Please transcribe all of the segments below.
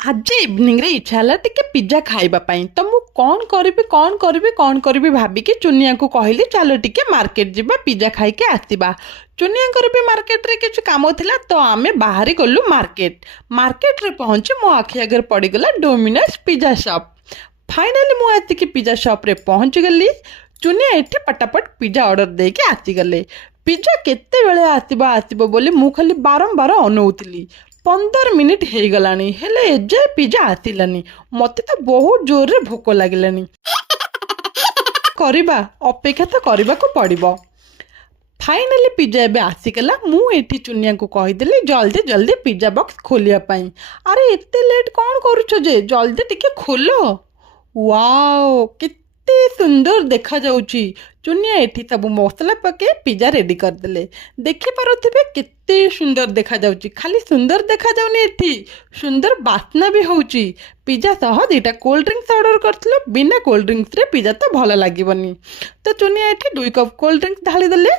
आज इवनिंग रे इच्छा है टिके पिज्जा खाइबा पाई तो मु कौन करिबि भाबिके चुनिया को कहली चलो टिके मार्केट जिबा पिज्जा खाई के आसीबा। चुनिया भी मार्केट रे किछ काम थिला तो आमे बाहरी गलु मार्केट। मार्केट रे पहुंचे मो आखि आगे पड़गला डोमिनोज पिज्जा शॉप। फाइनाली मु आतिके पिज्जा शॉप रे पहुंच गली। चुनिया एठी पटापट पिज्जा ऑर्डर दे के आसी गले। पिज्जा केते बेले आसीबा आसीबो बोली मु खाली बारंबार अनौतिली। 15 मिनिट हो गलानी हेले एजे पिज्जा आसिलानी। मते तो बहुत जोर रे भोक लागिलानी। करिबा अपेक्षा तो करबा को पड़िबो। फाइनाली पिज्जा एबे आसीगला। मु एठी चुनिया को कहिदेली जल्दी जल्दी पिज्जा बॉक्स खोलिया पाई। अरे एते लेट कौन करूछ जे जल्दी टिके खोलो। वाओ केते सुंदर देखा जाउची। चुनिया एठी सब मसला पके पिज्जा रेडी कर देले। देखि पारुथिबे केते सुंदर देखा जाउची। खाली सुंदर देखा जाउनी एठी सुंदर बास्ना भी होउची। पिज्जा सह दुटा कोल्ड ड्रिंक्स ऑर्डर करथिलो। बिना कोल्ड ड्रिंक्स रे पिज्जा तो भल लागिबनी। तो चुनिया एठी 2 कप कोल्ड ड्रिंक्स ढाली देले।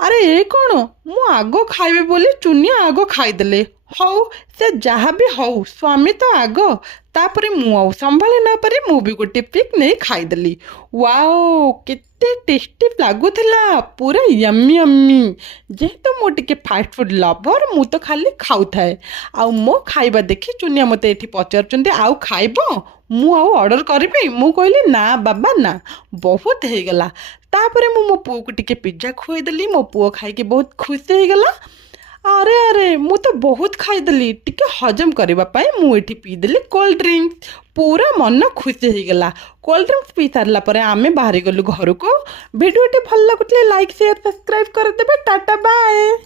अरे ए कौन मु आगो खाइबे बोली चुनिया आगो खाइदेले। हौ से जहाँ भी हौ स्वामी तो आग तापरे मु आउ संभाली ना पारे मु भी गोटे पिक नहीं खाइदेली। वाओ केते टेस्टी लागुथिला पूरा यम्मी यम्मी। जेहेतु मु टिके फास्ट फूड लवर मु तो खाली खाऊ थाए। आउ मो खाइबा देखि चुनिया मते एठी पचारचंदे आउ खाइबो मु आउ ऑर्डर करबी। मु कहली ना बाबा ना बहुत हे गला। तापरे मु मो पुओ को टिके पिज्जा खुआइदेली। मो पुओ खाई के बहुत खुश हो गला। अरे अरे मु तो बहुत खाइदेली टिके हजम करबा पाई मु एठी पीदेली कोल्ड ड्रिंक्स। पूरा मन खुशी हो गला। कोल्ड ड्रिंक्स पी सारला परे आमे बाहरी गलु घर को। वीडियो टे भल लागुतले लाइक शेयर सब्सक्राइब कर देबे। Tata bye.